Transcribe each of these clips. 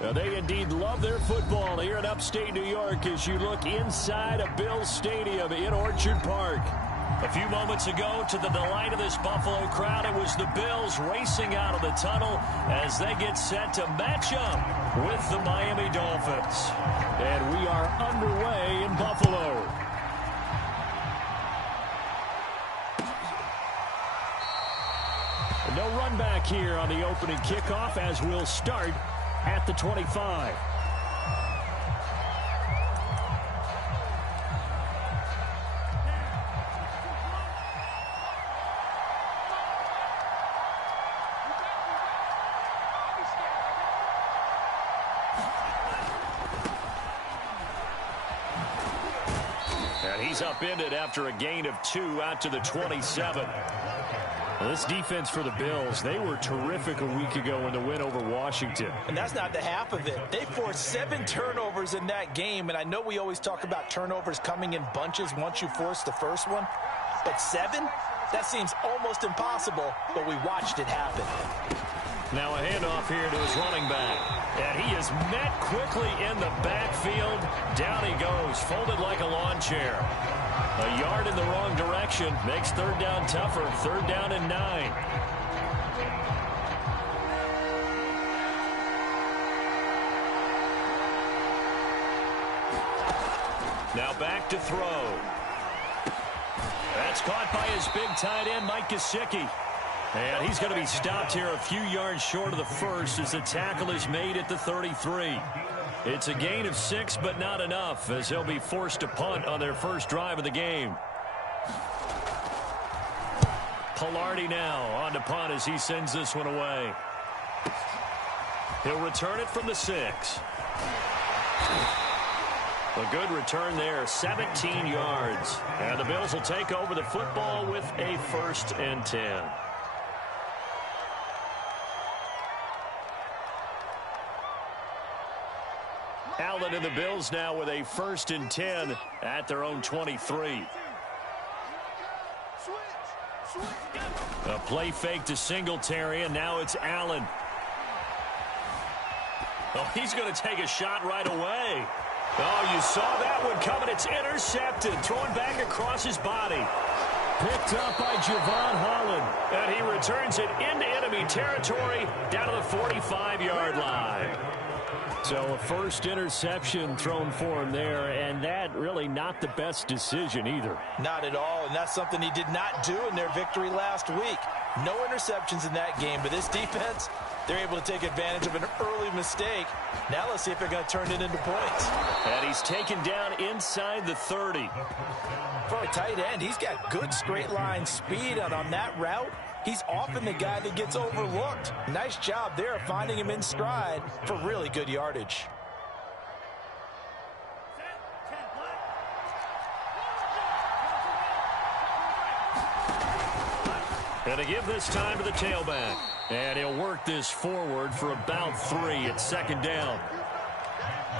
They indeed love their football here in upstate New York as you look inside a Bills Stadium in Orchard Park. A few moments ago, to the delight of this Buffalo crowd, it was the Bills racing out of the tunnel as they get set to match up with the Miami Dolphins. And we are underway in Buffalo. No run back here on the opening kickoff as we'll start at the 25. And he's upended after a gain of 2 out to the 27. This defense for the Bills, they were terrific a week ago in the win over Washington. And that's not the half of it. They forced 7 turnovers in that game, and I know we always talk about turnovers coming in bunches once you force the first one. But 7? That seems almost impossible, but we watched it happen. Now a handoff here to his running back. And he is met quickly in the backfield. Down he goes, folded like a lawn chair. A yard in the wrong direction makes third down tougher. Third down and 9. Now back to throw. That's caught by his big tight end, Mike Gesicki. And he's going to be stopped here a few yards short of the first as the tackle is made at the 33. It's a gain of 6, but not enough as he'll be forced to punt on their first drive of the game. Pilardi now on to punt as he sends this one away. He'll return it from the 6. A good return there, 17 yards. And the Bills will take over the football with a 1st and 10. Allen and the Bills now with a 1st and 10 at their own 23. A play fake to Singletary, and now it's Allen. Oh, he's going to take a shot right away. Oh, you saw that one coming. It's intercepted. Thrown back across his body. Picked up by Javon Holland. And he returns it into enemy territory down to the 45-yard line. So a first interception thrown for him there, and that really not the best decision either. Not at all, and that's something he did not do in their victory last week. No interceptions in that game, but this defense, they're able to take advantage of an early mistake. Now let's see if they're going to turn it into points. And he's taken down inside the 30. For a tight end, he's got good straight line speed, and on that route, he's often the guy that gets overlooked. Nice job there of finding him in stride for really good yardage. And to give this time to the tailback. And he'll work this forward for about 3 at 2nd down.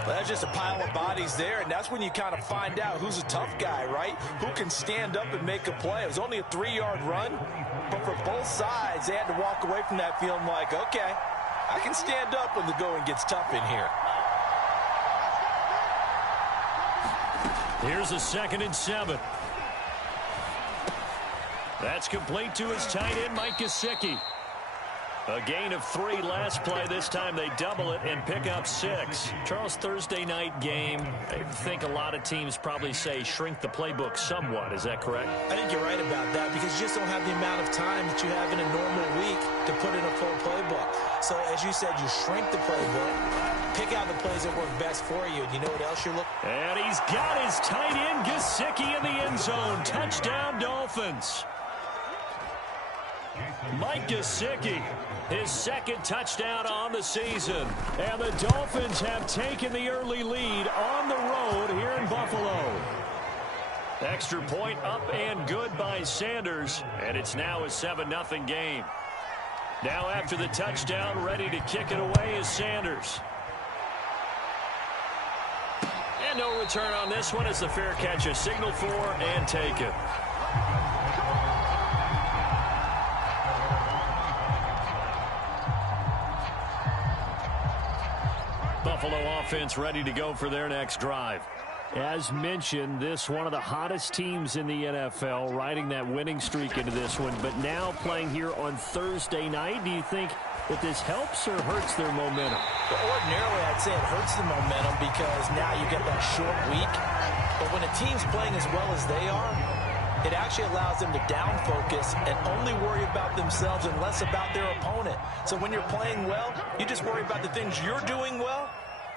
Well, that's just a pile of bodies there, and that's when you kind of find out who's a tough guy, right? Who can stand up and make a play. It was only a 3-yard run, but for both sides, they had to walk away from that feeling like, okay, I can stand up when the going gets tough in here. Here's a 2nd and 7. That's complete to his tight end, Mike Gesicki. A gain of 3 last play. This time they double it and pick up 6. Charles, Thursday night game, I think a lot of teams probably say shrink the playbook somewhat. Is that correct? I think you're right about that because you just don't have the amount of time that you have in a normal week to put in a full playbook. So as you said, you shrink the playbook, pick out the plays that work best for you. And you know what else you're looking? And he's got his tight end Gesicki in the end zone. Touchdown Dolphins. Mike Gesicki, his 2nd touchdown on the season. And the Dolphins have taken the early lead on the road here in Buffalo. Extra point up and good by Sanders. And it's now a 7-0 game. Now after the touchdown, ready to kick it away is Sanders. And no return on this one as the fair catch is signaled for and taken. Buffalo offense ready to go for their next drive. As mentioned, this one of the hottest teams in the NFL, riding that winning streak into this one, but now playing here on Thursday night. Do you think that this helps or hurts their momentum? Well, ordinarily, I'd say it hurts the momentum because now you get that short week. But when a team's playing as well as they are, it actually allows them to down focus and only worry about themselves and less about their opponent. So when you're playing well, you just worry about the things you're doing well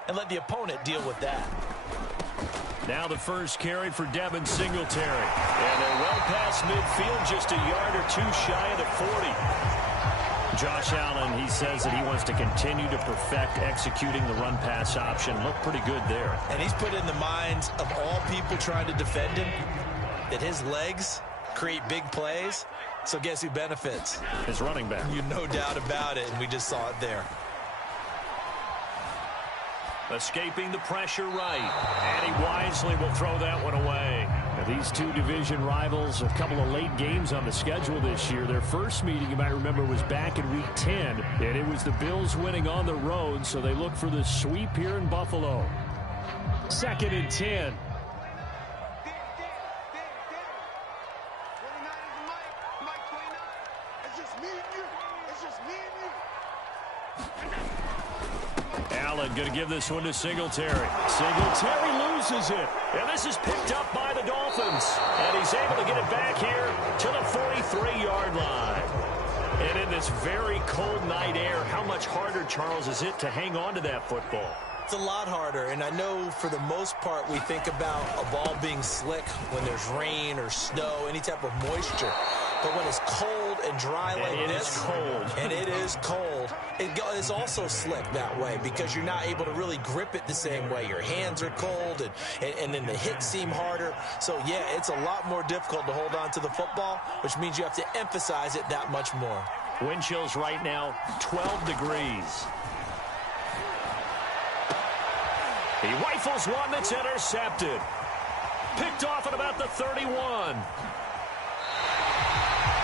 and let the opponent deal with that. Now the first carry for Devin Singletary. And they're well past midfield, just a yard or two shy of the 40. Josh Allen, he says that he wants to continue to perfect executing the run-pass option. Looked pretty good there. And he's put in the minds of all people trying to defend him that his legs create big plays. So guess who benefits? His running back. You no doubt about it, and we just saw it there. Escaping the pressure right. And he wisely will throw that one away. Now, these two division rivals, a couple of late games on the schedule this year. Their first meeting, you might remember, was back in Week 10. And it was the Bills winning on the road, so they look for the sweep here in Buffalo. 2nd and 10. Allen going to give this one to Singletary. Singletary loses it. And this is picked up by the Dolphins. And he's able to get it back here to the 43-yard line. And in this very cold night air, how much harder, Charles, is it to hang on to that football? It's a lot harder, and I know for the most part we think about a ball being slick when there's rain or snow, any type of moisture. But when it's cold and dry like this, and it is cold, it's also slick that way because you're not able to really grip it the same way. Your hands are cold, and then the hits seem harder. So, yeah, it's a lot more difficult to hold on to the football, which means you have to emphasize it that much more. Wind chills right now, 12 degrees. He rifles one that's intercepted. Picked off at about the 31.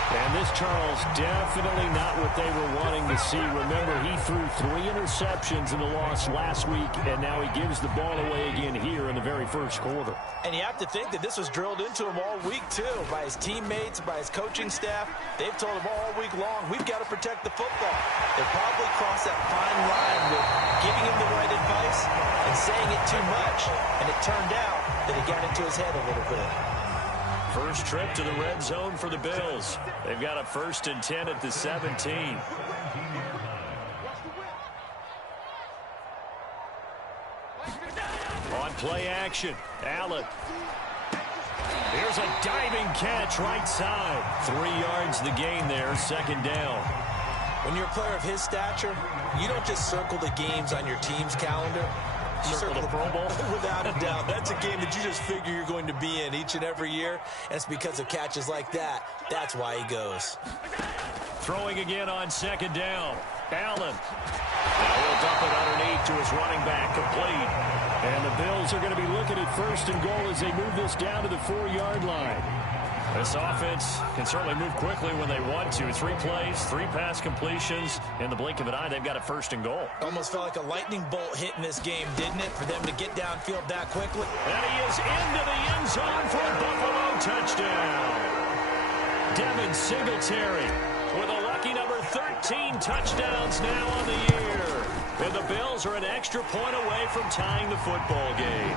And this, Charles, definitely not what they were wanting to see. Remember, he threw 3 interceptions in the loss last week, and now he gives the ball away again here in the very first quarter. And you have to think that this was drilled into him all week, too, by his teammates, by his coaching staff. They've told him all week long, we've got to protect the football. They probably crossed that fine line with giving him the right advice and saying it too much. And it turned out that it got into his head a little bit. First trip to the red zone for the Bills. They've got a 1st and 10 at the 17. On play action, Allen. Here's a diving catch right side. 3 yards the gain there, 2nd down. When you're a player of his stature, you don't just circle the games on your team's calendar. You circle the Pro Bowl? Without a doubt. That's a game that you just figure you're going to be in each and every year. And it's because of catches like that. That's why he goes. Throwing again on 2nd down. Allen. Now he'll dump it underneath to his running back, complete. And the Bills are going to be looking at 1st and goal as they move this down to the 4-yard line. This offense can certainly move quickly when they want to. 3 plays, 3 pass completions. In the blink of an eye, they've got a 1st and goal. Almost felt like a lightning bolt hit in this game, didn't it, for them to get downfield that quickly? And he is into the end zone for a Buffalo touchdown. Devin Singletary with a lucky number 13 touchdowns now on the year. And the Bills are an extra point away from tying the football game.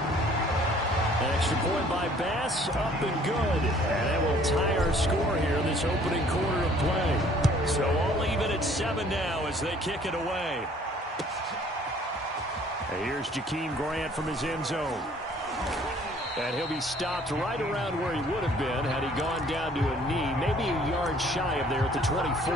An extra point by Bass, up and good. And that will tie our score here this opening quarter of play. So all even at 7 now as they kick it away. And here's Jakeem Grant from his end zone. And he'll be stopped right around where he would have been had he gone down to a knee, maybe a yard shy of there at the 24.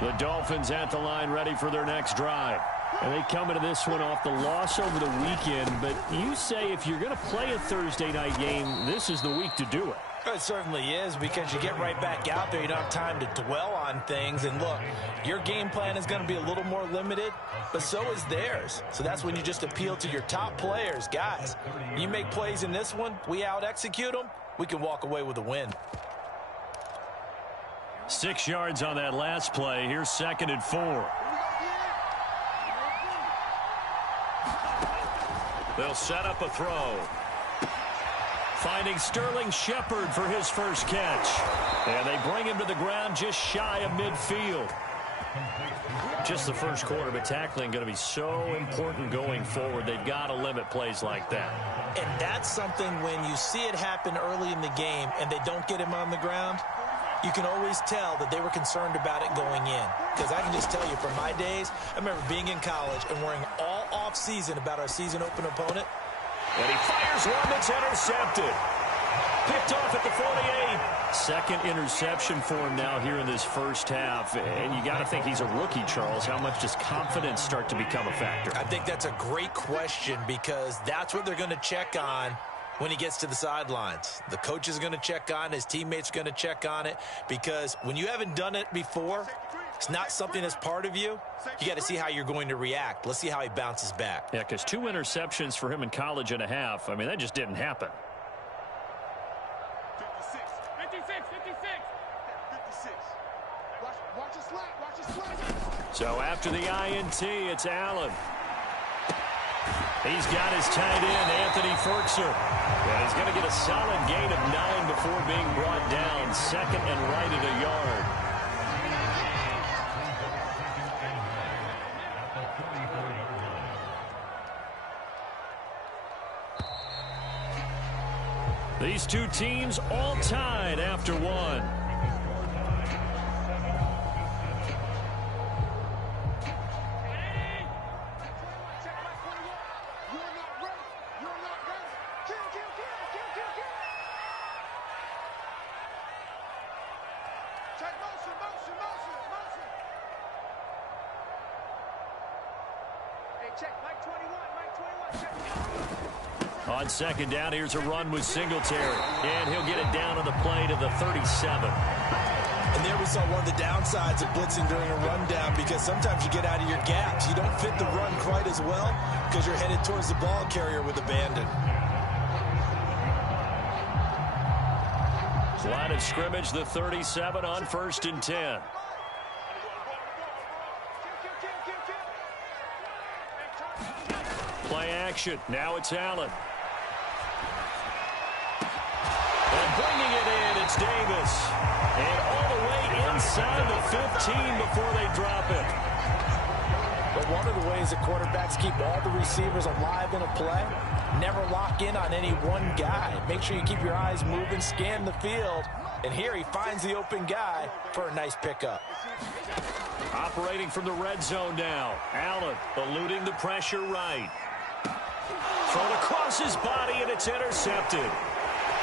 The Dolphins at the line ready for their next drive. And they come into this one off the loss over the weekend. But you say if you're going to play a Thursday night game, this is the week to do it. It certainly is, because you get right back out there. You don't have time to dwell on things. And look, your game plan is going to be a little more limited, but so is theirs. So that's when you just appeal to your top players. Guys, you make plays in this one, we out-execute them, we can walk away with a win. 6 yards on that last play. Here's 2nd and 4. They'll set up a throw. Finding Sterling Shepard for his first catch. And they bring him to the ground just shy of midfield. Just the first quarter, but tackling going to be so important going forward. They've got to limit plays like that. And that's something when you see it happen early in the game and they don't get him on the ground, you can always tell that they were concerned about it going in. Because I can just tell you from my days, I remember being in college and worrying all off-season about our season open opponent. And he fires one that's intercepted. Picked off at the 48. Second interception for him now here in this first half. And you got to think he's a rookie, Charles. How much does confidence start to become a factor? I think that's a great question because that's what they're going to check on when he gets to the sidelines. The coach is going to check on, his teammates are going to check on it, because when you haven't done it before, it's not something that's part of you. You got to see how you're going to react. Let's see how he bounces back. Yeah, because 2 interceptions for him in college and a half. I mean, that just didn't happen. 56. Watch the slap. So after the INT, it's Allen. He's got his tight end, Anthony Ferkser. And he's going to get a solid gain of 9 before being brought down. 2nd and right at a yard. These two teams all tied after 1. On 2nd down, here's a run with Singletary. And he'll get it down on the play to the 37. And there we saw one of the downsides of blitzing during a rundown, because sometimes you get out of your gaps. You don't fit the run quite as well because you're headed towards the ball carrier with abandon. Line of scrimmage, the 37 on 1st and 10. Play action. Now it's Allen. And bringing it in, it's Davis. And all the way inside the 15 before they drop it. But one of the ways that quarterbacks keep all the receivers alive in a play, never lock in on any one guy. Make sure you keep your eyes moving, scan the field. And here he finds the open guy for a nice pickup. Operating from the red zone now. Allen eluding the pressure right. Thrown across his body, and it's intercepted.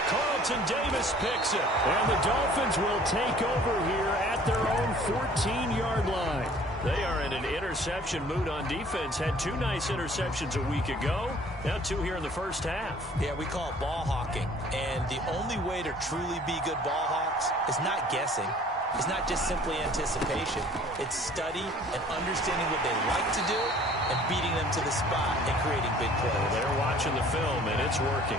Carlton Davis picks it. And the Dolphins will take over here at their own 14-yard line. They are in an interception mood on defense. Had 2 nice interceptions a week ago. Now 2 here in the first half. Yeah, we call it ball hawking. And the only way to truly be good ball hawks is not guessing. It's not just simply anticipation. It's study and understanding what they like to do and beating them to the spot and creating big plays. They're watching the film, and it's working.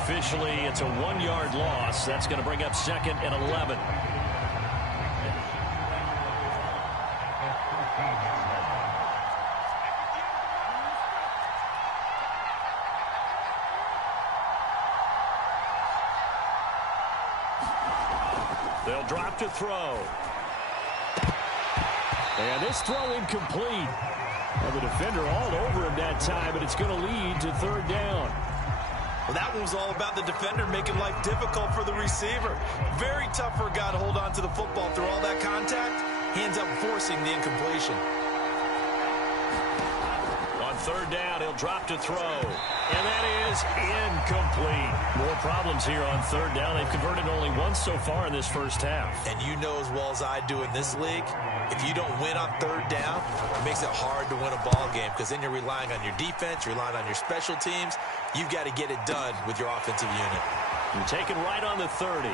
Officially, it's a 1-yard loss. That's going to bring up 2nd and 11. They'll drop to throw. And this throw incomplete. Well, the defender all over him that time, but it's going to lead to 3rd down. Well, that one was all about the defender making life difficult for the receiver. Very tough for a guy to hold on to the football through all that contact. He ends up forcing the incompletion. On 3rd down, he'll drop to throw. And that is incomplete. More problems here on 3rd down. They've converted only once so far in this first half. And you know as well as I do in this league, if you don't win on 3rd down, it makes it hard to win a ball game, because then you're relying on your defense, you're relying on your special teams. You've got to get it done with your offensive unit. You're taken right on the 30.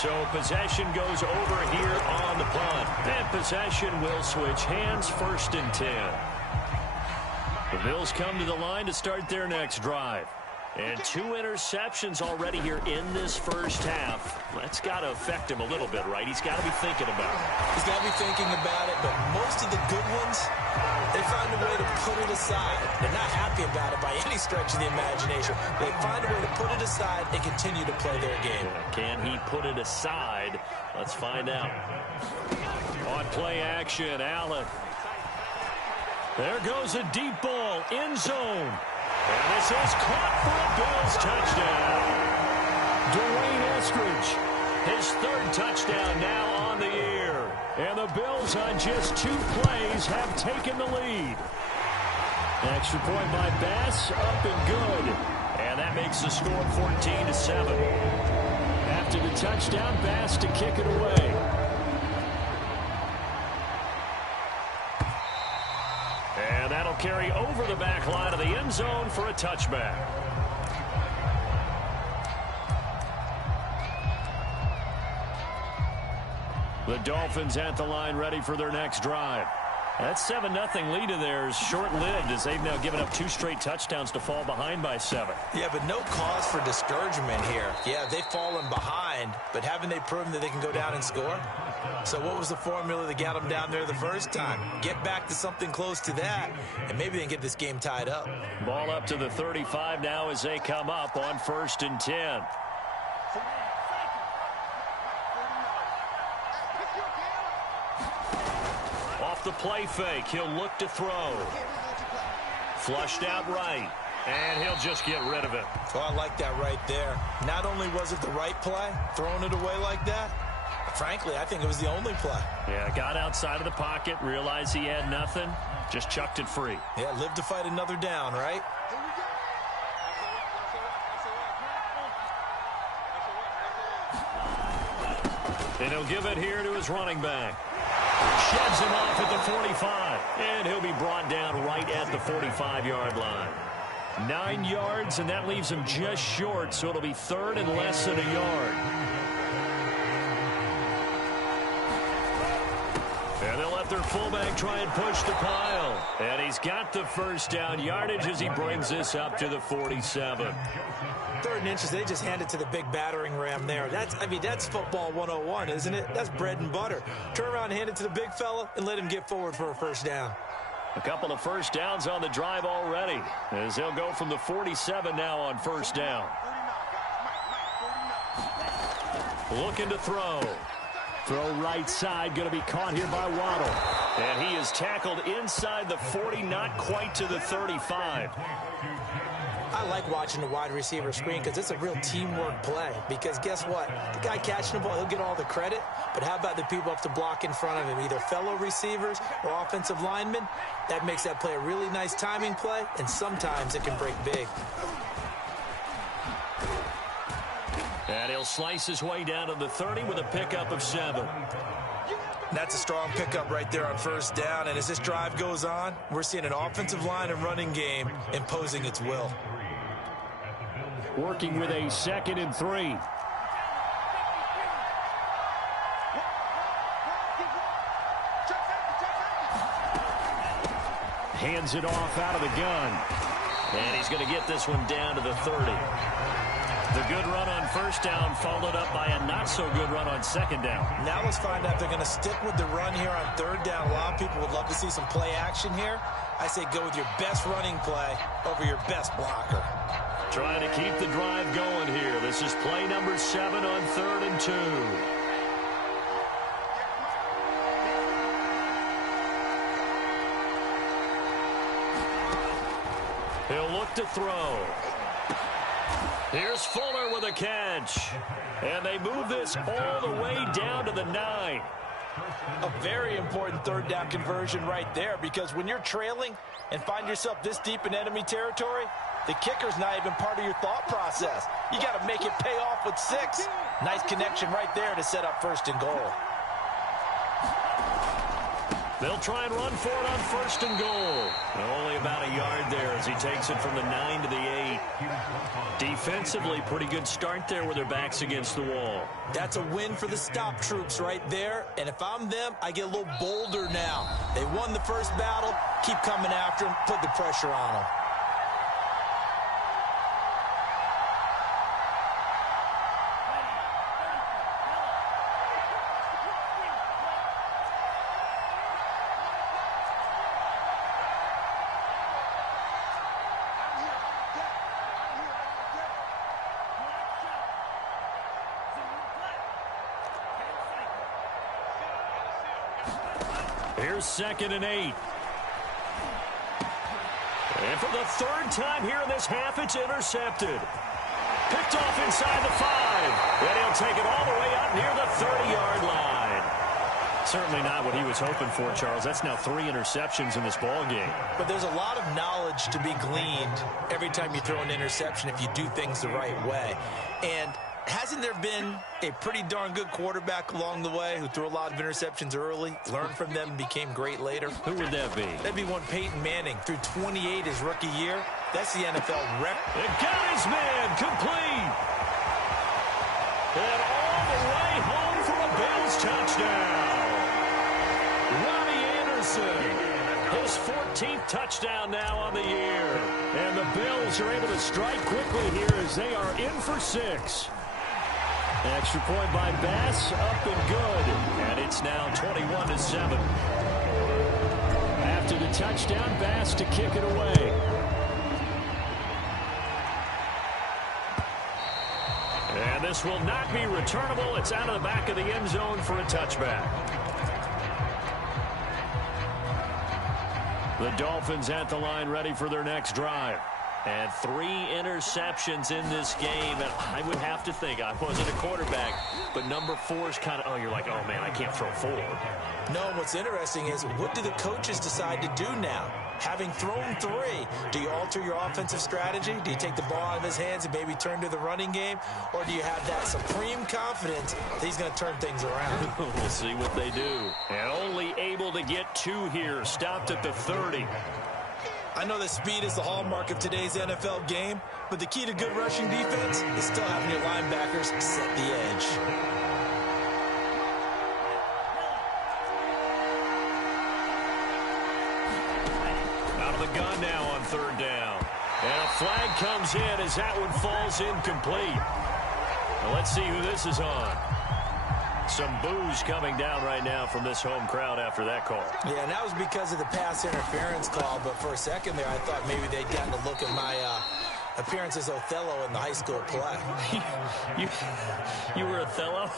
So possession goes over here on the punt. And possession will switch hands, 1st and 10. The Bills come to the line to start their next drive. And 2 interceptions already here in this first half. That's got to affect him a little bit, right? He's got to be thinking about it. He's got to be thinking about it, but most of the good ones, they find a way to put it aside. They're not happy about it by any stretch of the imagination. They find a way to put it aside and continue to play their game. Can he put it aside? Let's find out. On play action, Allen. There goes a deep ball, end zone. And this is caught for a Bills touchdown. Dwayne Eskridge, his 3rd touchdown now on the year. And the Bills on just 2 plays have taken the lead. Extra point by Bass, up and good. And that makes the score 14-7. After the touchdown, Bass to kick it away. And that'll carry over the back line of the end zone for a touchback. The Dolphins at the line ready for their next drive. That 7-0 lead of theirs short-lived as they've now given up 2 straight touchdowns to fall behind by 7. Yeah, but no cause for discouragement here. Yeah, they've fallen behind, but haven't they proven that they can go down and score? So what was the formula that got them down there the first time? Get back to something close to that, and maybe they can get this game tied up. Ball up to the 35 now as they come up on 1st and 10. The play fake. He'll look to throw. Flushed out right. And he'll just get rid of it. Oh, I like that right there. Not only was it the right play, throwing it away like that, frankly, I think it was the only play. Yeah, got outside of the pocket, realized he had nothing, just chucked it free. Yeah, live to fight another down, right? And he'll give it here to his running back. Sheds him off at the 45. And he'll be brought down right at the 45-yard line. 9 yards, and that leaves him just short, so it'll be 3rd and less than a yard. And they'll let their fullback try and push the pile. And he's got the first down yardage as he brings this up to the 47. 3rd and inches, they just hand it to the big battering ram there. That's football 101, isn't it? That's bread and butter. Turn around and hand it to the big fella and let him get forward for a first down. A couple of first downs on the drive already, as they'll go from the 47 now on 1st down. Looking to throw. Throw right side, going to be caught here by Waddle. And he is tackled inside the 40, not quite to the 35. I like watching the wide receiver screen because it's a real teamwork play. Because guess what? The guy catching the ball, he'll get all the credit. But how about the people up to block in front of him, either fellow receivers or offensive linemen? That makes that play a really nice timing play, and sometimes it can break big. And he'll slice his way down to the 30 with a pickup of 7. That's a strong pickup right there on 1st down. And as this drive goes on, we're seeing an offensive line and running game imposing its will. Working with a 2nd and 3. Hands it off out of the gun. And he's going to get this one down to the 30. The good run on 1st down followed up by a not-so-good run on 2nd down. Now let's find out if they're going to stick with the run here on 3rd down. A lot of people would love to see some play action here. I say go with your best running play over your best blocker. Trying to keep the drive going here. This is play number 7 on 3rd and 2. He'll look to throw. Here's Fuller with a catch. And they move this all the way down to the 9. A very important 3rd down conversion right there, because when you're trailing and find yourself this deep in enemy territory, the kicker's not even part of your thought process. You got to make it pay off with 6. Nice connection right there to set up 1st and goal. They'll try and run for it on 1st and goal. Only about a yard there as he takes it from the 9 to the 8. Defensively, pretty good start there with their backs against the wall. That's a win for the stop troops right there. And if I'm them, I get a little bolder now. They won the first battle. Keep coming after them. Put the pressure on them. Here's 2nd and 8. And for the 3rd time here in this half, it's intercepted. Picked off inside the 5. And he'll take it all the way up near the 30-yard line. Certainly not what he was hoping for, Charles. That's now 3 interceptions in this ball game. But there's a lot of knowledge to be gleaned every time you throw an interception if you do things the right way. And hasn't there been a pretty darn good quarterback along the way who threw a lot of interceptions early, learned from them, and became great later? Who would that be? That'd be one Peyton Manning. Threw 28 his rookie year. That's the NFL rep. It got his man complete. And all the way home for a Bills touchdown. Robbie Anderson, his 14th touchdown now on the year. And the Bills are able to strike quickly here as they are in for 6. Extra point by Bass, up and good. And it's now 21-7. After the touchdown, Bass to kick it away. And this will not be returnable. It's out of the back of the end zone for a touchback. The Dolphins at the line ready for their next drive. And 3 interceptions in this game. And I would have to think, I wasn't a quarterback, but number 4 is kind of, oh, you're like, oh, man, I can't throw 4. No, what's interesting is what do the coaches decide to do now? Having thrown 3, do you alter your offensive strategy? Do you take the ball out of his hands and maybe turn to the running game? Or do you have that supreme confidence that he's going to turn things around? We'll see what they do. And only able to get 2 here. Stopped at the 30. I know that speed is the hallmark of today's NFL game, but the key to good rushing defense is still having your linebackers set the edge. Out of the gun now on 3rd down. And a flag comes in as that one falls incomplete. Well, let's see who this is on. Some boos coming down right now from this home crowd after that call. Yeah, and that was because of the pass interference call, but for a second there I thought maybe they'd gotten a look at my appearance as Othello in the high school play. You were Othello?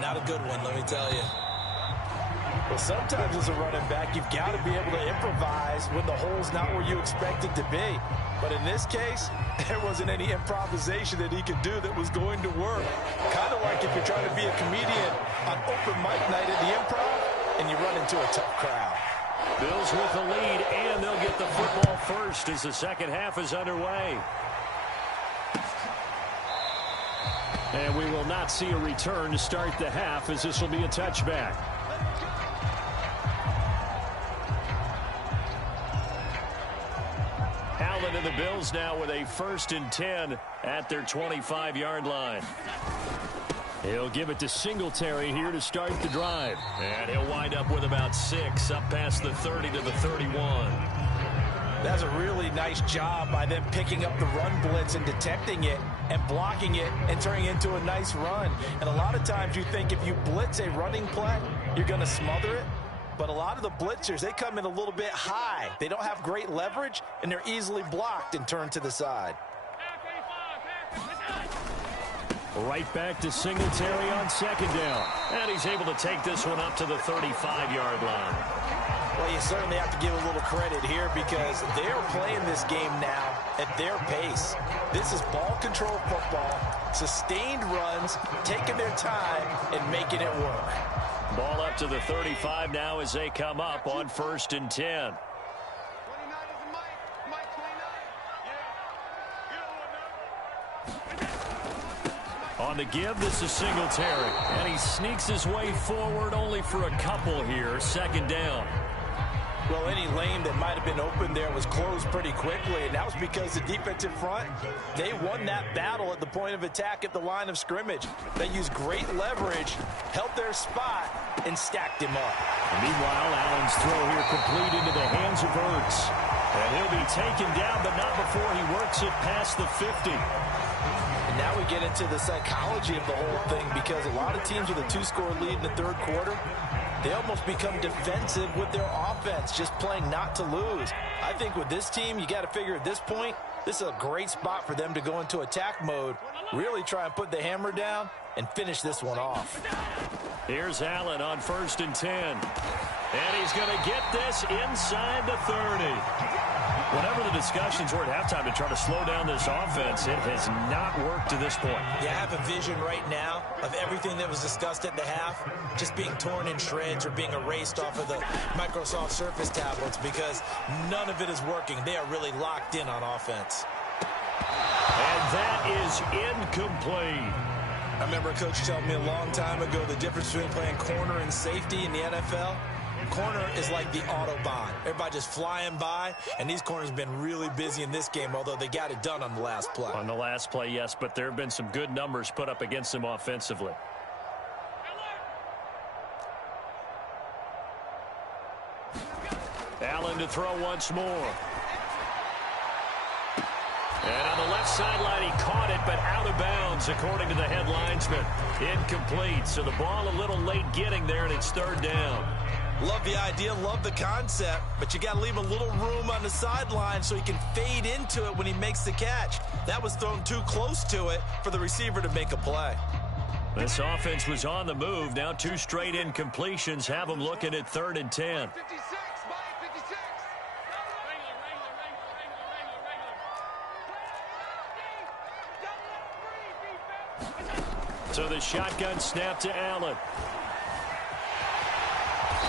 Not a good one, let me tell you. Well, sometimes as a running back, you've got to be able to improvise when the hole's not where you expect it to be. But in this case, there wasn't any improvisation that he could do that was going to work. Kind of like if you're trying to be a comedian on open mic night at the Improv and you run into a tough crowd. Bills with the lead, and they'll get the football first as the second half is underway. And we will not see a return to start the half as this will be a touchback. Allen and the Bills now with a 1st and 10 at their 25-yard line. He'll give it to Singletary here to start the drive. And he'll wind up with about 6 up past the 30 to the 31. That's a really nice job by them picking up the run blitz and detecting it and blocking it and turning it into a nice run. And a lot of times you think if you blitz a running play, you're going to smother it. But a lot of the blitzers, they come in a little bit high. They don't have great leverage, and they're easily blocked and turned to the side. Right back to Singletary on 2nd down. And he's able to take this one up to the 35-yard line. Well, you certainly have to give a little credit here because they're playing this game now at their pace. This is ball control football, sustained runs, taking their time, and making it work. Ball up to the 35 now as they come up on 1st and 10. On the give, this is Singletary. And he sneaks his way forward only for a couple here. 2nd down. Well, any lane that might have been open there was closed pretty quickly, and that was because the defensive front, they won that battle at the point of attack at the line of scrimmage. They used great leverage, held their spot, and stacked him up. Meanwhile, Allen's throw here complete into the hands of Ertz. And he'll be taken down, but not before he works it past the 50. And now we get into the psychology of the whole thing because a lot of teams with a 2-score lead in the 3rd quarter, they almost become defensive with their offense, just playing not to lose. I think with this team, you got to figure at this point, this is a great spot for them to go into attack mode Really try and put the hammer down and finish this one off. Here's Allen on 1st and 10. And he's going to get this inside the 30. Whenever the discussions were at halftime to try to slow down this offense, it has not worked to this point. Yeah, I have a vision right now of everything that was discussed at the half just being torn in shreds or being erased off of the Microsoft Surface tablets because none of it is working. They are really locked in on offense. And that is incomplete. I remember a coach telling me a long time ago the difference between playing corner and safety in the NFL. Corner is like the Autobahn. Everybody just flying by, and these corners have been really busy in this game, although they got it done on the last play. On the last play, yes, but there have been some good numbers put up against them offensively. Allen to throw once more. And on the left sideline, he caught it, but out of bounds, according to the head linesman. Incomplete, so the ball a little late getting there, and it's 3rd down. Love the idea, love the concept, but you got to leave a little room on the sideline so he can fade into it when he makes the catch. That was thrown too close to it for the receiver to make a play. This offense was on the move. Now 2 straight incompletions have them looking at 3rd and 10. 56, Mike, 56. So the shotgun snap to Allen.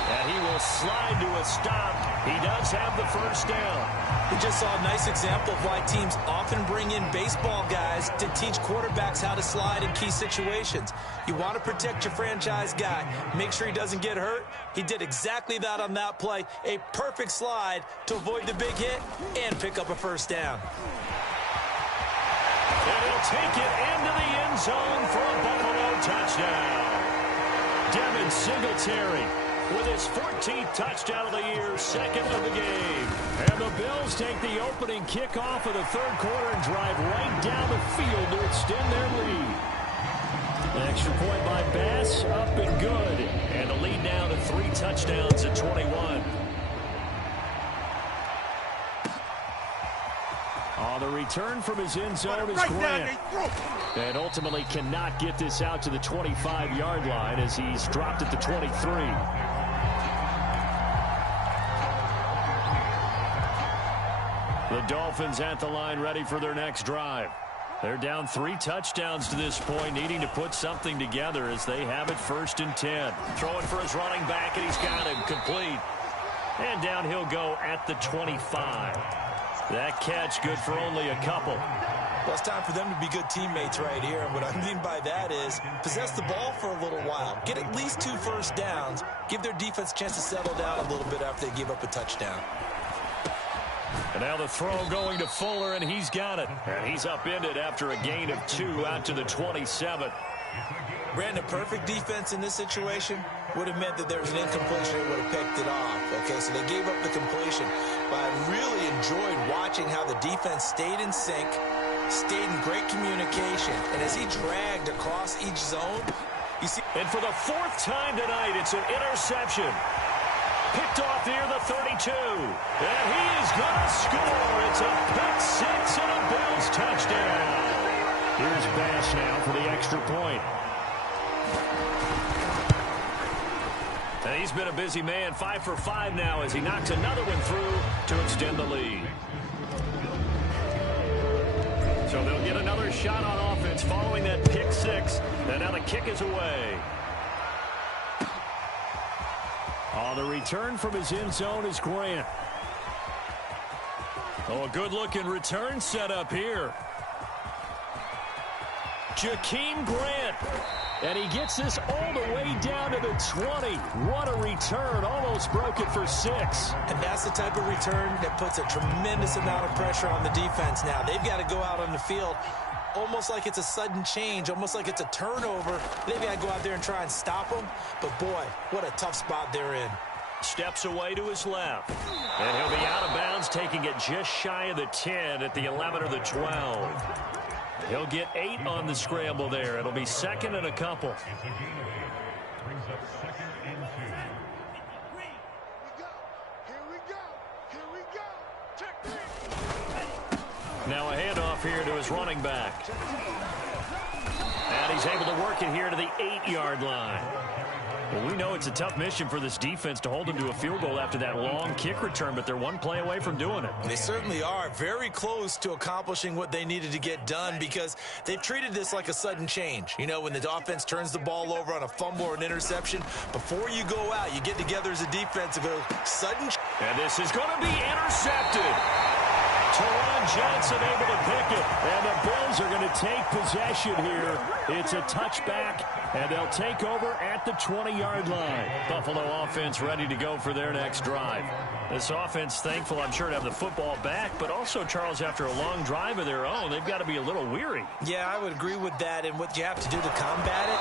And he will slide to a stop. He does have the 1st down. We just saw a nice example of why teams often bring in baseball guys to teach quarterbacks how to slide in key situations. You want to protect your franchise guy. Make sure he doesn't get hurt. He did exactly that on that play. A perfect slide to avoid the big hit and pick up a 1st down. And he'll take it into the end zone for a Buffalo touchdown. Devin Singletary with his 14th touchdown of the year, 2nd of the game. And the Bills take the opening kickoff of the 3rd quarter and drive right down the field to extend their lead. An extra point by Bass, up and good. And the lead now to 3 touchdowns at 21. On the return from his end zone is Grant. And ultimately cannot get this out to the 25-yard line as he's dropped at the 23. The Dolphins at the line ready for their next drive. They're down 3 touchdowns to this point, needing to put something together as they have it 1st and 10. Throwing for his running back, and he's got him complete. And down he'll go at the 25. That catch good for only a couple. Well, it's time for them to be good teammates right here. And what I mean by that is possess the ball for a little while. Get at least 2 first downs. Give their defense a chance to settle down a little bit after they give up a touchdown. And now the throw going to Fuller, and he's got it. And he's upended after a gain of 2 out to the 27. Brandon, perfect defense in this situation would have meant that there was an incompletion and would have picked it off. Okay, so they gave up the completion. But I really enjoyed watching how the defense stayed in sync, stayed in great communication. And as he dragged across each zone, you see. And for the 4th time tonight, it's an interception. Picked off near the 32. And he is going to score. It's a pick 6 and a Bills touchdown. Here's Bass now for the extra point. And he's been a busy man, 5 for 5 now as he knocks another one through to extend the lead. So they'll get another shot on offense following that pick 6. And now the kick is away. On the return from his end zone is Grant. Oh, a good-looking return set up here. Jakeem Grant. And he gets this all the way down to the 20. What a return. Almost broke it for 6. And that's the type of return that puts a tremendous amount of pressure on the defense now. They've got to go out on the field almost like it's a sudden change, almost like it's a turnover. They've got to go out there and try and stop them. But, boy, what a tough spot they're in. Steps away to his left. And he'll be out of bounds, taking it just shy of the 10 at the 11 or the 12. He'll get 8 on the scramble there. It'll be 2nd and a couple. Now a handoff here to his running back. And he's able to work it here to the 8-yard line. Well, we know it's a tough mission for this defense to hold them to a field goal after that long kick return, but they're one play away from doing it. They certainly are very close to accomplishing what they needed to get done because they've treated this like a sudden change. You know, when the offense turns the ball over on a fumble or an interception, before you go out, you get together as a defense and go, sudden. And this is going to be intercepted. Teron Johnson able to pick it, and the Bills are going to take possession here. It's a touchback, and they'll take over at the 20-yard line. Buffalo offense ready to go for their next drive. This offense thankful, I'm sure, to have the football back, but also, Charles, after a long drive of their own, they've got to be a little weary. Yeah, I would agree with that, and what you have to do to combat it,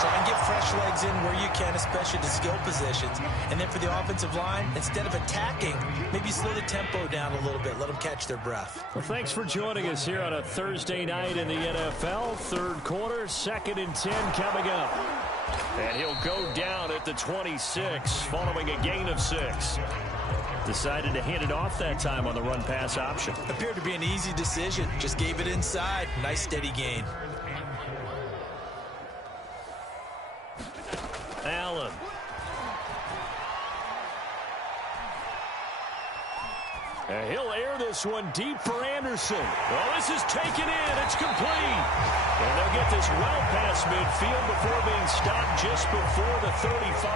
try and get fresh legs in where you can, especially to skill positions. And then for the offensive line, instead of attacking, maybe slow the tempo down a little bit, let them catch their breath. Well, thanks for joining us here on a Thursday night in the NFL. Third quarter, 2nd and 10 coming up. And he'll go down at the 26 following a gain of 6. Decided to hand it off that time on the run-pass option. Appeared to be an easy decision. Just gave it inside. Nice steady gain. Allen. And he'll air this one deep for Anderson. Well, this is taken in. It's complete. And they'll get this well past midfield before being stopped just before the 35.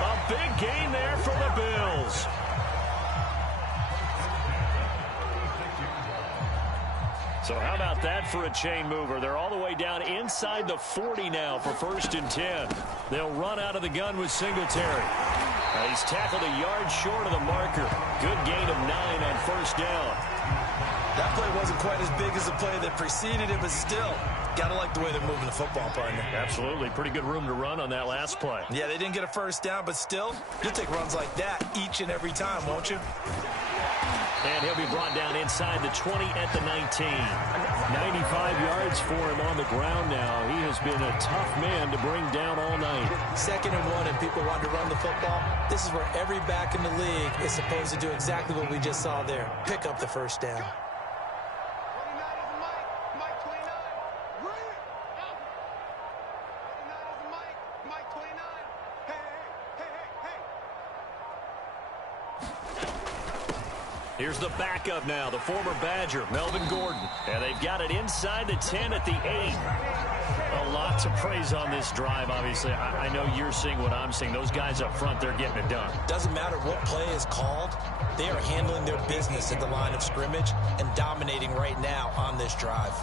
A big gain there for the Bills. So how about that for a chain mover? They're all the way down inside the 40 now for 1st and 10. They'll run out of the gun with Singletary. He's tackled a yard short of the marker. Good gain of 9 on 1st down. That play wasn't quite as big as the play that preceded it, but still, gotta like the way they're moving the football, partner. Absolutely. Pretty good room to run on that last play. Yeah, they didn't get a 1st down, but still, you'll take runs like that each and every time, won't you? And he'll be brought down inside the 20 at the 19. 95 yards for him on the ground now. He has been a tough man to bring down all night. 2nd and 1 and people want to run the football. This is where every back in the league is supposed to do exactly what we just saw there. Pick up the 1st down. 29 is Mike 29. Right. 29 is Mike 29. Hey. Here's the backup now, the former Badger, Melvin Gordon. And they've got it inside the 10 at the 8. A lot to praise on this drive, obviously. I know you're seeing what I'm seeing. Those guys up front, they're getting it done. Doesn't matter what play is called. They are handling their business at the line of scrimmage and dominating right now on this drive.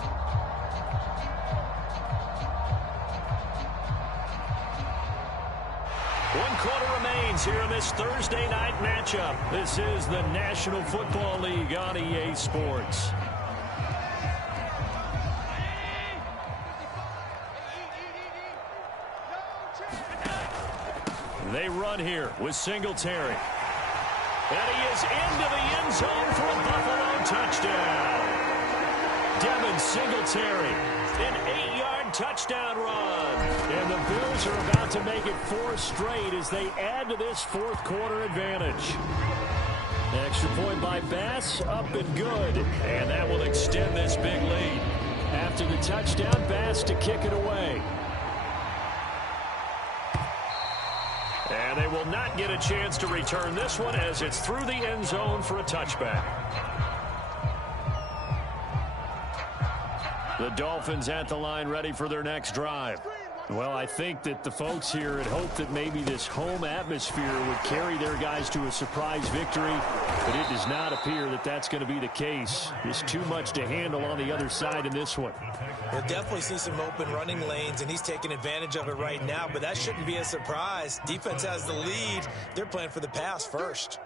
One quarter remains here in this Thursday night matchup. This is the National Football League on EA Sports. They run here with Singletary. And he is into the end zone for a Buffalo touchdown. Devin Singletary, an 8-yard touchdown run. And the Bills are about to make it 4 straight as they add to this 4th quarter advantage. Extra point by Bass, up and good. And that will extend this big lead. After the touchdown, Bass to kick it away. And they will not get a chance to return this one as it's through the end zone for a touchback. The Dolphins at the line ready for their next drive. Well, I think that the folks here had hoped that maybe this home atmosphere would carry their guys to a surprise victory, but it does not appear that that's going to be the case. There's too much to handle on the other side in this one. We'll definitely see some open running lanes, and he's taking advantage of it right now, but that shouldn't be a surprise. Defense has the lead. They're playing for the pass first.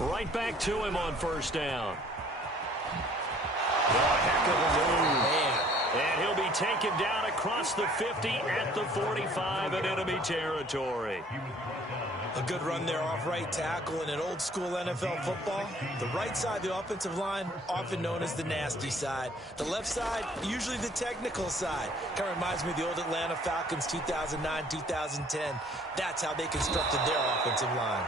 Right back to him on 1st down. Oh, heck of a move. Man. And he'll be taken down across the 50 at the 45 in enemy territory. A good run there off right tackle in an old school NFL football. The right side of the offensive line, often known as the nasty side. The left side, usually the technical side. Kind of reminds me of the old Atlanta Falcons 2009-2010. That's how they constructed their offensive line.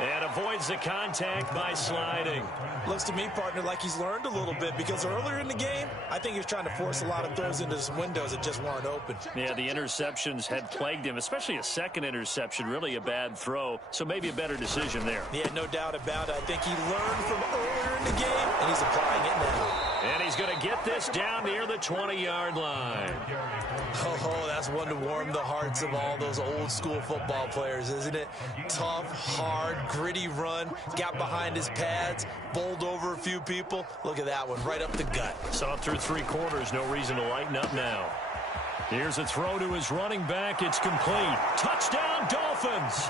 And avoids the contact by sliding. Looks to me, partner, like he's learned a little bit, because earlier in the game, I think he was trying to force a lot of throws into some windows that just weren't open. Yeah, the interceptions had plagued him, especially a second interception, really a bad throw. So maybe a better decision there. Yeah, no doubt about it. I think he learned from earlier in the game, and he's applying it now. And he's going to get this down near the 20-yard line. Oh, that's one to warm the hearts of all those old-school football players, isn't it? Tough, hard, gritty run, got behind his pads, bowled over a few people. Look at that one, right up the gut. Saw it through 3 quarters, no reason to lighten up now. Here's a throw to his running back. It's complete. Touchdown, Dolphins!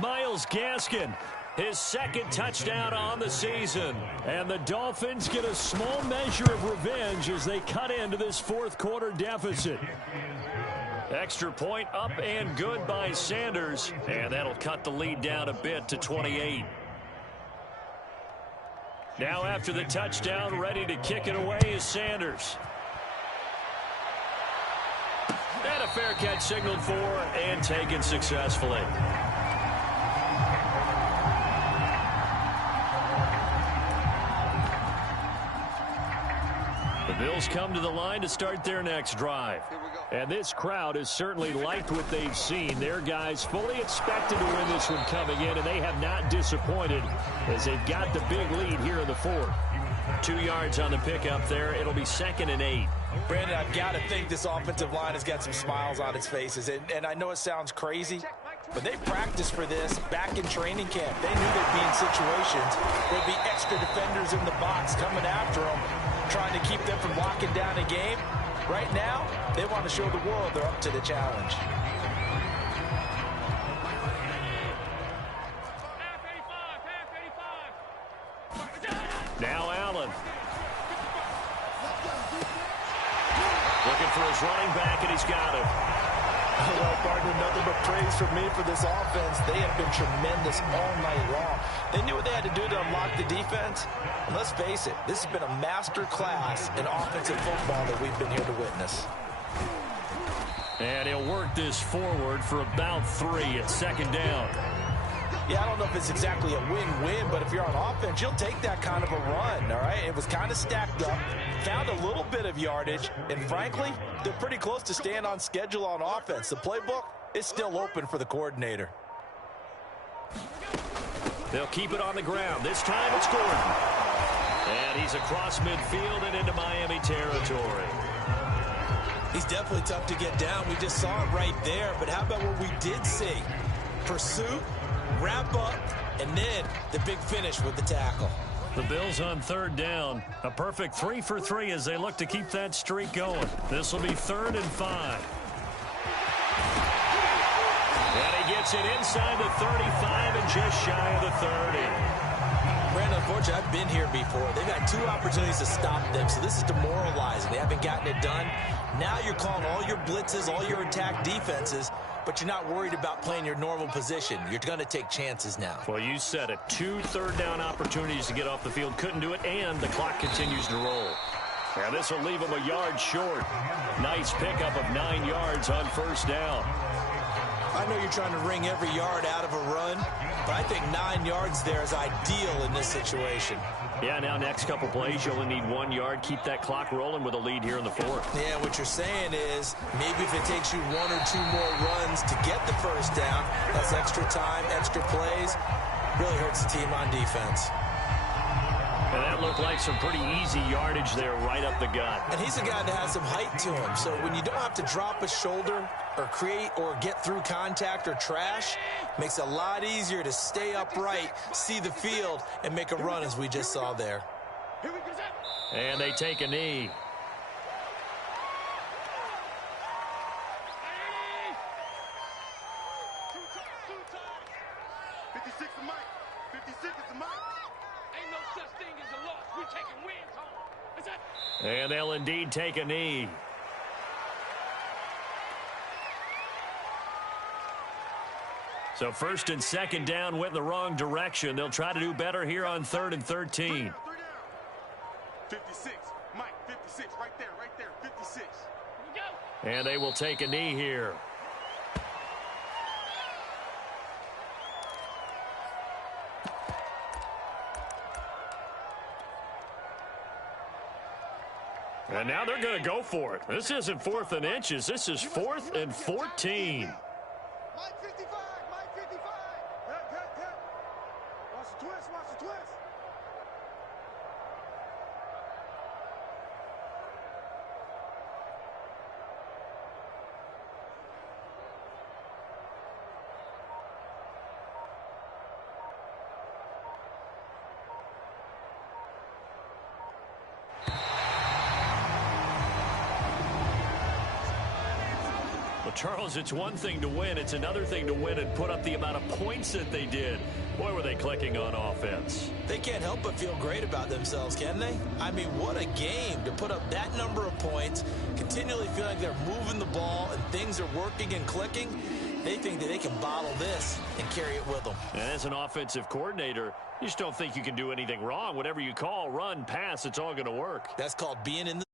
Myles Gaskin, his second touchdown on the season. And the Dolphins get a small measure of revenge as they cut into this fourth quarter deficit. Extra point up and good by Sanders. And that'll cut the lead down a bit to 28. Now after the touchdown, ready to kick it away is Sanders. And a fair catch signaled for and taken successfully. The Bills come to the line to start their next drive. And this crowd has certainly liked what they've seen. Their guys fully expected to win this one coming in, and they have not disappointed as they've got the big lead here in the fourth. 2 yards on the pickup there. It'll be 2nd and 8. Brandon, I've got to think this offensive line has got some smiles on its faces. And I know it sounds crazy, but they practiced for this back in training camp. They knew they'd be in situations where there'd be extra defenders in the box coming after them, trying to keep them from locking down a game. Right now, they want to show the world they're up to the challenge. Now Allen. Looking for his running back, and he's got it. Well, partner, nothing but praise from me for this offense. They have been tremendous all night long. They knew what they had to do to unlock the defense. And let's face it, this has been a master class in offensive football that we've been here to witness. And he'll work this forward for about 3 at 2nd down. Yeah, I don't know if it's exactly a win-win, but if you're on offense, you'll take that kind of a run, all right? It was kind of stacked up, found a little bit of yardage, and frankly, they're pretty close to staying on schedule on offense. The playbook is still open for the coordinator. They'll keep it on the ground. This time it's Gordon. And he's across midfield and into Miami territory. He's definitely tough to get down. We just saw it right there, but how about what we did see? Pursuit, wrap up, and then the big finish with the tackle. The Bills on 3rd down. A perfect 3 for 3 as they look to keep that streak going. This will be 3rd and 5. And he gets it inside the 35 and just shy of the 30. Brandon, unfortunately, I've been here before. They've had 2 opportunities to stop them, so this is demoralizing. They haven't gotten it done. Now you're calling all your blitzes, all your attack defenses, but you're not worried about playing your normal position. You're going to take chances now. Well, you said it. 2 third-down opportunities to get off the field. Couldn't do it, and the clock continues to roll. Now this will leave him a yard short. Nice pickup of 9 yards on 1st down. I know you're trying to wring every yard out of a run, but I think 9 yards there is ideal in this situation. Yeah, now next couple plays, you only need 1 yard. Keep that clock rolling with a lead here in the 4th. Yeah, what you're saying is maybe if it takes you 1 or 2 more runs to get the 1st down, that's extra time, extra plays, really hurts the team on defense. And that looked like some pretty easy yardage there right up the gut. And he's a guy that has some height to him, so when you don't have to drop a shoulder or create or get through contact or trash, makes it a lot easier to stay upright, see the field, and make a run as we just saw there. And they take a knee. And they'll indeed take a knee. So 1st and 2nd down went in the wrong direction. They'll try to do better here on 3rd and 13. 56, Mike, 56, right there, 56. And they will take a knee here. And now they're going to go for it. This isn't 4th and inches. This is 4th and 14. Mike 55, Mike 55. Watch the twist, watch the twist. Charles, it's one thing to win. It's another thing to win and put up the amount of points that they did. Boy, were they clicking on offense. They can't help but feel great about themselves, can they? I mean, what a game to put up that number of points, continually feel like they're moving the ball and things are working and clicking. They think that they can bottle this and carry it with them. And as an offensive coordinator, you just don't think you can do anything wrong. Whatever you call, run, pass, it's all going to work. That's called being in the